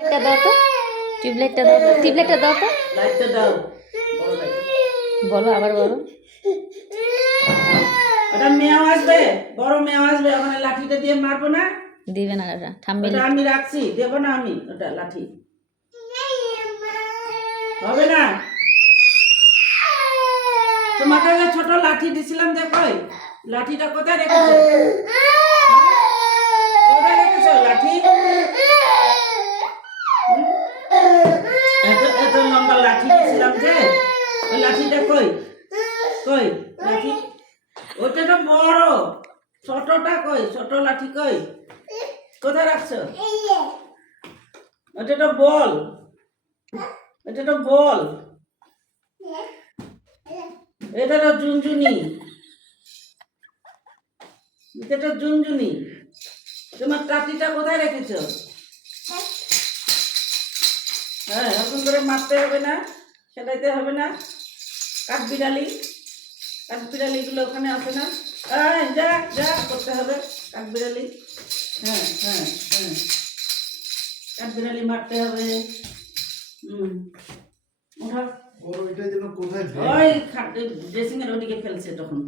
লাইটটা দাও তো, টিউবলাইটটা দাও তো, টিউবলাইটটা দাও তো, লাইটটা দাও, বড় লাইট। বলো আবার বলো। ওটা মেয়াও আসবে, বড় মেয়াও আসবে, ওখানে লাঠিটা দিয়ে মারবো না। দিবে না ঠাম্মি। ওটা আমি রাখছি, দেবো না আমি ওটা লাঠি, হবে না। তোমাকে যে ছোট লাঠি দিছিলাম দেখো, লাঠিটা কোথায় রেখেছো? কোথায় রেখেছো লাঠি? এত এত লম্বা লাঠি দিছিলাম যে, ওই লাঠিটা কই? কই লাঠি? ওটা তো বড়, ছোটটা কই? ছোট লাঠি কই? কোথায় রাখছো? ওটা তো বল, এটা তো বল, এটা তো ঝুনঝুনি, এটা তো ঝুনঝুনি। তোমার টাটিটা কোথায় রেখেছো? হ্যাঁ, এরকম করে মারতে হবে না, খেলাইতে হবে না। কাঠবিড়ালি, কাঠবিড়ালিগুলো ওখানে আছে না? যা যা করতে হবে কাঠবিড়ালি। হ্যাঁ হ্যাঁ হ্যাঁ, কাঠবিড়ালি মারতে হবে। ওঠা, ওর ওইটা যেন কোথায় ওই ড্রেসিং এর ওদিকে ফেলছে তখন।